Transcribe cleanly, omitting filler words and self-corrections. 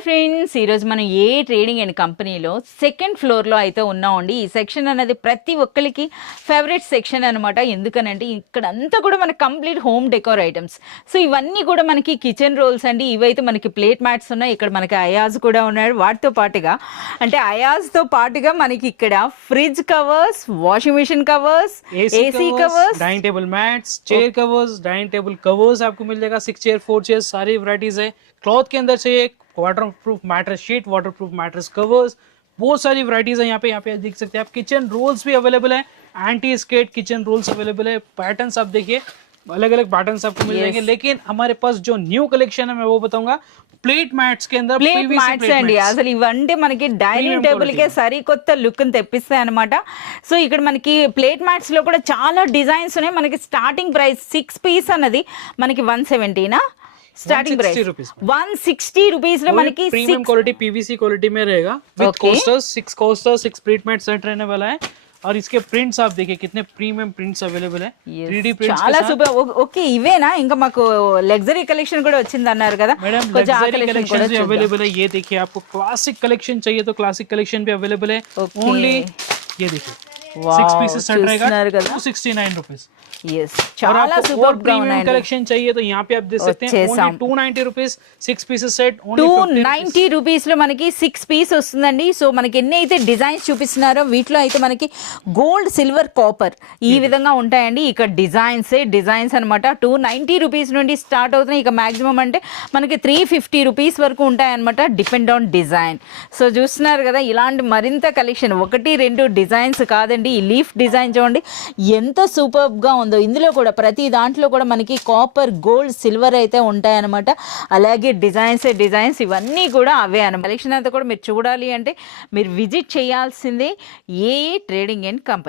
Hi friends, ఈరోజు మనం ఏ trading and కంపెనీలో సెకండ్ ఫ్లోర్లో అయితే ఉన్నామండి. ఈ సెక్షన్ అనేది ప్రతి ఒక్కరికి ఫేవరెట్ సెక్షన్ అనమాట. ఎందుకనంటే ఇక్కడ అంతా కూడా మనకి complete home decor items. So ఇవన్నీ కూడా మనకి కిచెన్ రోల్స్ అండి. ఇవైతే మనకి ప్లేట్ మ్యాట్స్ ఉన్నాయి. ఇక్కడ మనకి అయాజ్ కూడా ఉన్నాడు. వాటితో పాటుగా అంటే అయాజ్తో పాటుగా మనకి ఇక్కడ fridge covers, washing machine covers, AC covers, dining table mats, chair covers, dining table covers आपको मिल जाएगा। 6 चेयर 4 चेयर सारी वैरायटीज है। क्लॉथ के अंदर चाहिए waterproof mattress sheet, waterproof mattress covers, बहुत सारी वैरायटीज है। यहाँ पे देख सकते हैं आप। किचन रोल्स भी अवेलेबल है, anti skate kitchen rolls available है। पैटर्न्स आप देखिए, अलग अलग पैटर्न्स आपको मिल जाएंगे। लेकिन हमारे पास जो न्यू कलेक्शन है मैं वो बताऊंगा। ప్లేట్ మ్యాట్స్ కి అందర్ ప్లేట్ మ్యాట్స్ అండి. అసలు ఇవంటే మనకి డైనింగ్ టేబుల్ కే సరికొత్త లుక్ ని తెప్పిస్తాయి అనమాట. సో ఇక్కడ మనకి ప్లేట్ మ్యాట్స్ లో కూడా చాలా డిజైన్స్ ఉన్నాయి. మనకి స్టార్టింగ్ ప్రైస్ 6 పీస్ అన్నది మనకి 170 నా स्टार्टिंग प्राइस 160 रुपीस में మనకి प्रीमियम क्वालिटी पीवीसी क्वालिटी में रहेगा with coasters. 6 plate mat set रहने वाला है। और इसके प्रिंट्स आप देखिए कितने प्रीमियम प्रिंट्स अवेलेबल है। 3D प्रिंट्स చాలా సూపర్. ఓకే, ఇవేనా? ఇంకా మాకు లగ్జరీ కలెక్షన్ కూడా వచ్చింది అన్నారు కదా. मैडम लग्जरी कलेक्शन भी अवेलेबल है। ये देखिए, आपको क्लासिक कलेक्शन चाहिए तो क्लासिक कलेक्शन भी अवेलेबल है। ओनली ये देखिए 6 पीसेस सेट रहेगा 269 रुपीस। यस, చాలా సూపర్ प्रीमियम कलेक्शन चाहिए तो यहाँ पे आप देख सकते हैं only 290 rupees 6 pieces set. 290 rupees లో మనకి 6 పీస్ వస్తుందండి. సో మనకి ఎన్ని అయితే డిజైన్స్ చూపిస్తున్నారో వీటిలో అయితే మనకి గోల్డ్, సిల్వర్, కాపర్ ఈ విధంగా ఉంటాయండి. ఇక్కడ డిజైన్స్ అనమాట. 290 రూపీస్ నుండి స్టార్ట్ అవుతున్నాయి. ఇక మాక్సిమం అంటే మనకి 350 రూపీస్ వరకు ఉంటాయన్నమాట, డిపెండ్ ఆన్ డిజైన్. సో చూస్తున్నారు కదా, ఇలాంటి మరింత కలెక్షన్ 1-2 డిజైన్స్ కాదండి. ఈ లీఫ్ డిజైన్ చూడండి ఎంత సూపర్గా ఉందో. ఇందులో కూడా ప్రతి దాంట్లో కూడా మనకి కాపర్, గోల్డ్, సిల్వర్ అయితే ఉంటాయన్నమాట. అలాగే డిజైన్స్ ఇవన్నీ కూడా అవే అన్నమాట. కలెక్షన్ అంతా కూడా మీరు చూడాలి అంటే మీరు విజిట్ చేయాల్సిందే ఏ ట్రేడింగ్ అండ్ కంపెనీ.